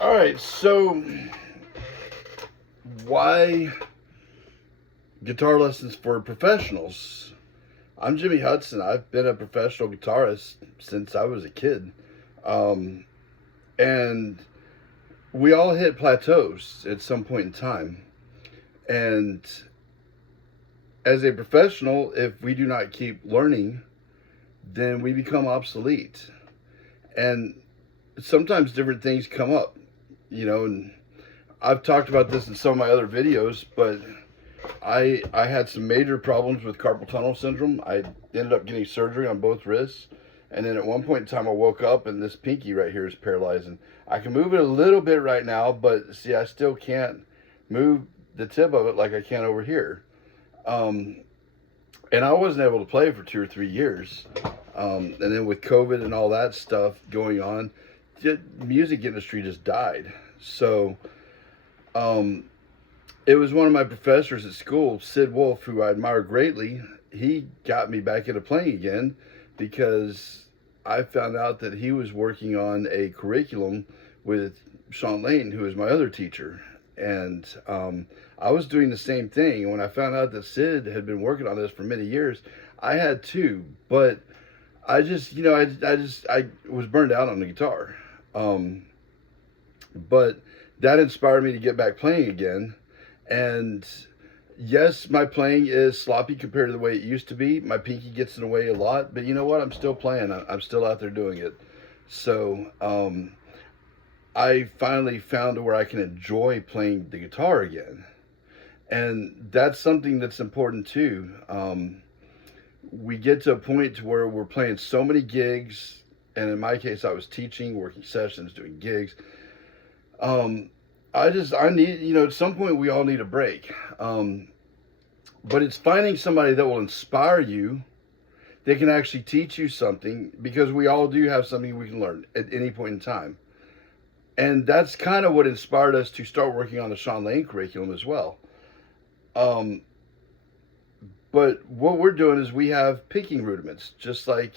All right, so why guitar lessons for professionals? I'm Jimmy Hudson. I've been a professional guitarist since I was a kid. And we all hit plateaus at some point in time. And as a professional, if we do not keep learning, then we become obsolete. And sometimes different things come up, and I've talked about this in some of my other videos, but I had some major problems with carpal tunnel syndrome. I ended up getting surgery on both wrists, and then at one point in time I woke up and this pinky right here is paralyzed, and I can move it a little bit right now, but see, I still can't move the tip of it like I can over here. And I wasn't able to play for 2 or 3 years. And then with COVID and all that stuff going on, the music industry just died. So it was one of my professors at school, Sid Wolf, who I admire greatly. He got me back into playing again because I found out that he was working on a curriculum with Shawn Lane, who is my other teacher. And I was doing the same thing. And when I found out that Sid had been working on this for many years, I had too. But I just, I was burned out on the guitar. But that inspired me to get back playing again. And yes, my playing is sloppy compared to the way it used to be. My pinky gets in the way a lot, but you know what? I'm still playing. I'm still out there doing it. So I finally found where I can enjoy playing the guitar again. And that's something that's important too. We get to a point to where we're playing so many gigs, and in my case, I was teaching, working sessions, doing gigs. I need, at some point we all need a break. But it's finding somebody that will inspire you, that can actually teach you something, because we all do have something we can learn at any point in time. And that's kind of what inspired us to start working on the Shawn Lane curriculum as well. But what we're doing is we have picking rudiments, just like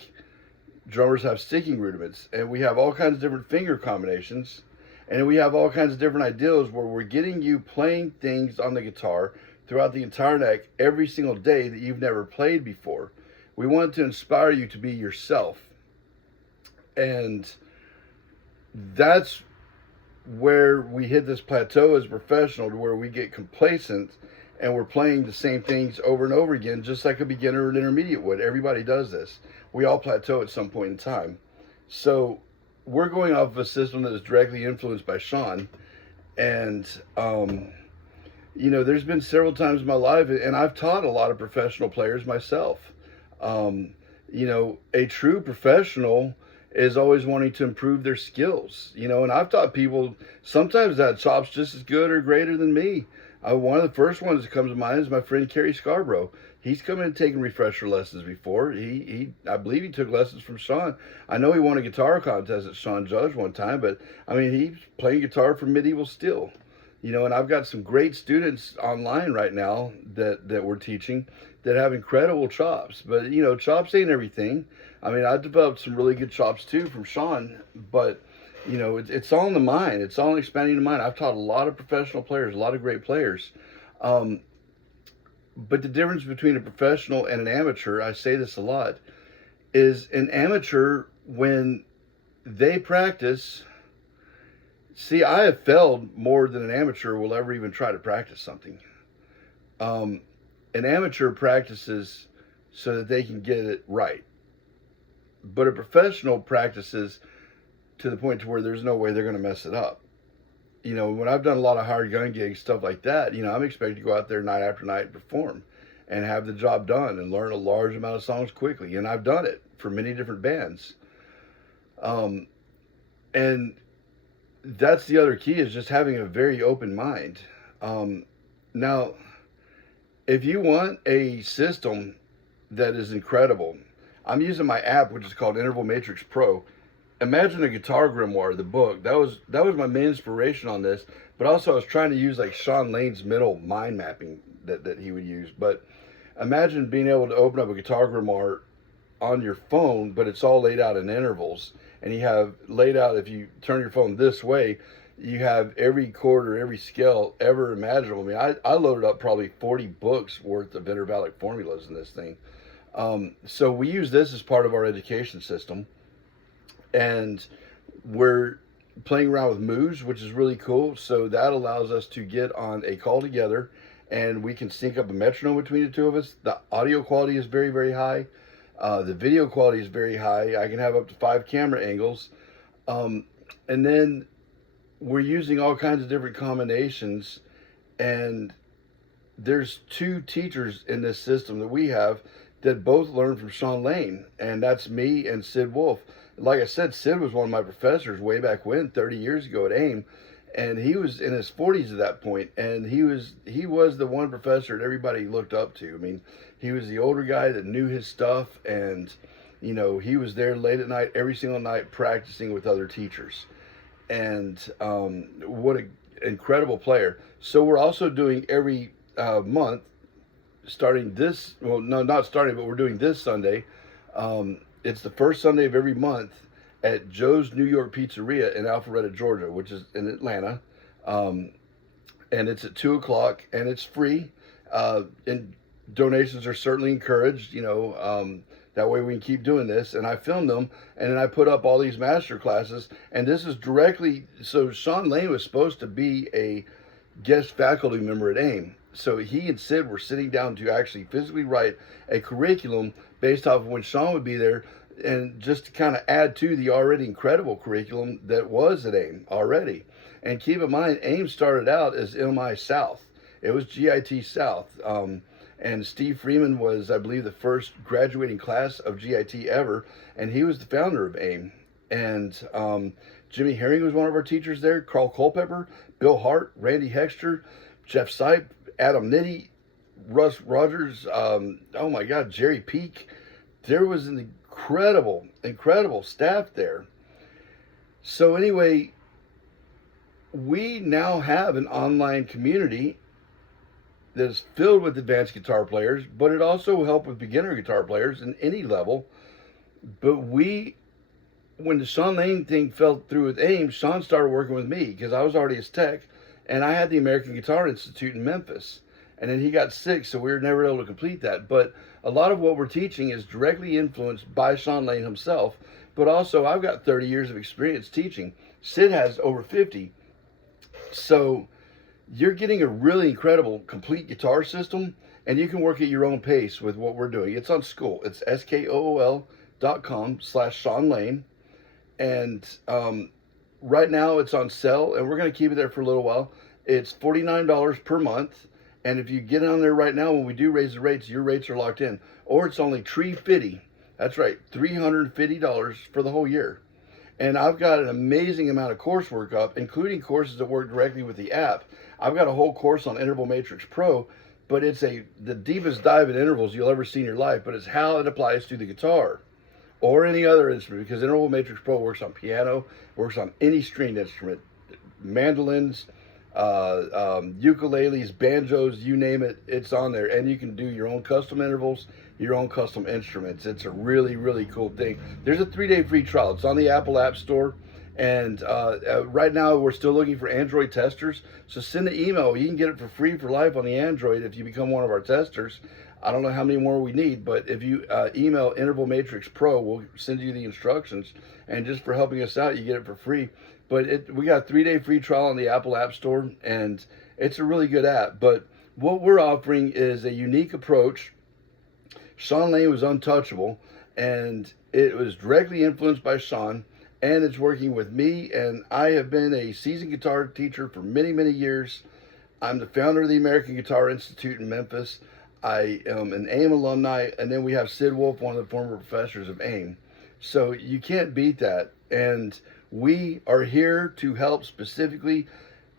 drummers have sticking rudiments, and we have all kinds of different finger combinations, and we have all kinds of different ideas where we're getting you playing things on the guitar throughout the entire neck every single day that you've never played before. We want to inspire you to be yourself. And that's where we hit this plateau as a professional, to where we get complacent and we're playing the same things over and over again, just like a beginner or an intermediate would. Everybody does this. We all plateau at some point in time. So we're going off of a system that is directly influenced by Shawn. And, there's been several times in my life, and I've taught a lot of professional players myself. A true professional is always wanting to improve their skills, and I've taught people sometimes that chops just as good or greater than me. One of the first ones that comes to mind is my friend Kerry Scarborough. He's come in and taken refresher lessons before. I believe he took lessons from Shawn. I know he won a guitar contest at Shawn Judge one time, but he's playing guitar from Medieval Steel. And I've got some great students online right now that we're teaching that have incredible chops. But, chops ain't everything. I developed some really good chops too from Shawn, but, it's all in the mind. It's all in expanding the mind. I've taught a lot of professional players, a lot of great players. But the difference between a professional and an amateur, I say this a lot, is an amateur, when they practice. See, I have failed more than an amateur will ever even try to practice something. An amateur practices so that they can get it right. But a professional practices to the point to where there's no way they're going to mess it up. when I've done a lot of hired gun gigs, stuff like that, I'm expected to go out there night after night and perform and have the job done and learn a large amount of songs quickly. And I've done it for many different bands. And that's the other key, is just having a very open mind. Now, if you want a system that is incredible, I'm using my app, which is called Interval Matrix Pro. Imagine a Guitar Grimoire, the book. That was my main inspiration on this. But also I was trying to use like Shawn Lane's mental mind mapping that he would use. But imagine being able to open up a Guitar Grimoire on your phone, but it's all laid out in intervals. And you have laid out, if you turn your phone this way, you have every chord or every scale ever imaginable. I mean, I loaded up probably 40 books worth of intervallic formulas in this thing. So we use this as part of our education system. And we're playing around with moves, which is really cool. So that allows us to get on a call together, and we can sync up a metronome between the two of us. The audio quality is very, very high. The video quality is very high. I can have up to 5 camera angles. And then we're using all kinds of different combinations. And there's 2 teachers in this system that we have that both learned from Shawn Lane. And that's me and Sid Wolf. Like I said, Sid was one of my professors way back when, 30 years ago at AIM. And he was in his 40s at that point, and he was the one professor that everybody looked up to. I mean, he was the older guy that knew his stuff, and he was there late at night, every single night, practicing with other teachers. And what an incredible player. So we're also doing every month, starting this, well, no, not starting, but we're doing this Sunday. It's the first Sunday of every month at Joe's New York Pizzeria in Alpharetta, Georgia, which is in Atlanta. And it's at 2 o'clock, and it's free. And donations are certainly encouraged, that way we can keep doing this. And I film them, and then I put up all these master classes. And this is directly, so Shawn Lane was supposed to be a guest faculty member at AIM. So he and Sid were sitting down to actually physically write a curriculum based off of when Shawn would be there, and just to kind of add to the already incredible curriculum that was at AIM already. And keep in mind, AIM started out as MI South. It was GIT South. And Steve Freeman was, I believe, the first graduating class of GIT ever, and he was the founder of AIM. And Jimmy Herring was one of our teachers there, Carl Culpepper, Bill Hart, Randy Hexter, Jeff Sipe, Adam Nitty, Russ Rogers, oh my God, Jerry Peak. There was an incredible staff there. So anyway, we now have an online community that is filled with advanced guitar players, but it also will help with beginner guitar players in any level. But when the Shawn Lane thing fell through with AIM, Shawn started working with me because I was already his tech, and I had the American Guitar Institute in Memphis. And then he got sick, so we were never able to complete that. But a lot of what we're teaching is directly influenced by Shawn Lane himself. But also, I've got 30 years of experience teaching. Sid has over 50. So you're getting a really incredible complete guitar system, and you can work at your own pace with what we're doing. It's on Skool. It's skool.com/Shawn Lane. And right now it's on sale, and we're going to keep it there for a little while. It's $49 per month. And if you get on there right now, when we do raise the rates, your rates are locked in. Or it's only $350. That's right, $350 for the whole year. And I've got an amazing amount of coursework up, including courses that work directly with the app. I've got a whole course on Interval Matrix Pro, but it's the deepest dive in intervals you'll ever see in your life, but it's how it applies to the guitar or any other instrument, because Interval Matrix Pro works on piano, works on any stringed instrument, mandolins, ukuleles, banjos, you name it, it's on there. And you can do your own custom intervals, your own custom instruments. It's a really, really cool thing. There's a 3-day free trial. It's on the Apple App Store. And right now we're still looking for Android testers. So send an email. You can get it for free for life on the Android if you become one of our testers. I don't know how many more we need, but if you email Interval Matrix Pro, we'll send you the instructions. And just for helping us out, you get it for free. But we got a 3-day free trial on the Apple App Store, and it's a really good app. But what we're offering is a unique approach. Shawn Lane was untouchable, and it was directly influenced by Shawn. and it's working with me. And I have been a seasoned guitar teacher for many, many years. I'm the founder of the American Guitar Institute in Memphis. I am an AIM alumni, and then we have Sid Wolf, one of the former professors of AIM. So you can't beat that. And we are here to help specifically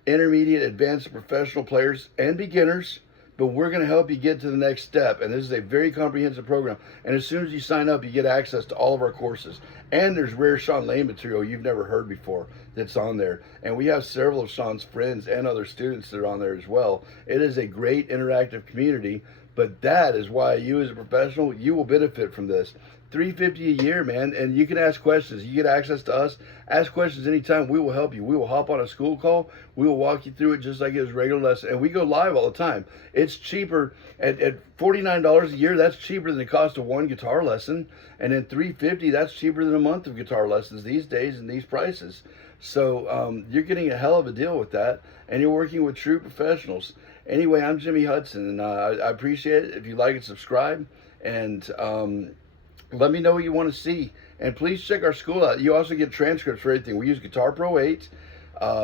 intermediate, advanced, professional players and beginners, but we're going to help you get to the next step. And this is a very comprehensive program. And as soon as you sign up, you get access to all of our courses. And there's rare Shawn Lane material you've never heard before that's on there. And we have several of Shawn's friends and other students that are on there as well. It is a great interactive community, but that is why you as a professional, you will benefit from this. $350 a year, man, and you can ask questions. You get access to us. Ask questions anytime. We will help you. We will hop on a school call. We will walk you through it just like it was regular lesson. And we go live all the time. It's cheaper at $49 a year. That's cheaper than the cost of one guitar lesson. And then $350, that's cheaper than a month of guitar lessons these days and these prices. So you're getting a hell of a deal with that, and you're working with true professionals. Anyway, I'm Jimmy Hudson, and I appreciate it. If you like it, subscribe, and let me know what you want to see. And please check our school out. You also get transcripts for everything. We use Guitar Pro 8.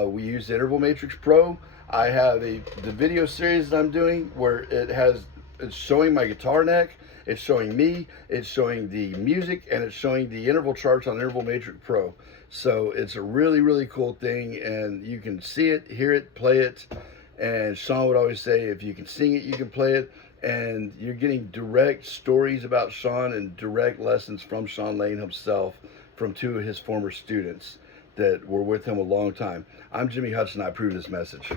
We use the Interval Matrix Pro. I have the video series that I'm doing where it's showing my guitar neck, it's showing me, it's showing the music, and it's showing the interval charts on Interval Matrix Pro. So it's a really, really cool thing, and you can see it, hear it, play it. And Shawn would always say, if you can sing it, you can play it. And you're getting direct stories about Shawn and direct lessons from Shawn Lane himself from two of his former students that were with him a long time. I'm Jimmy Hudson. I approve this message.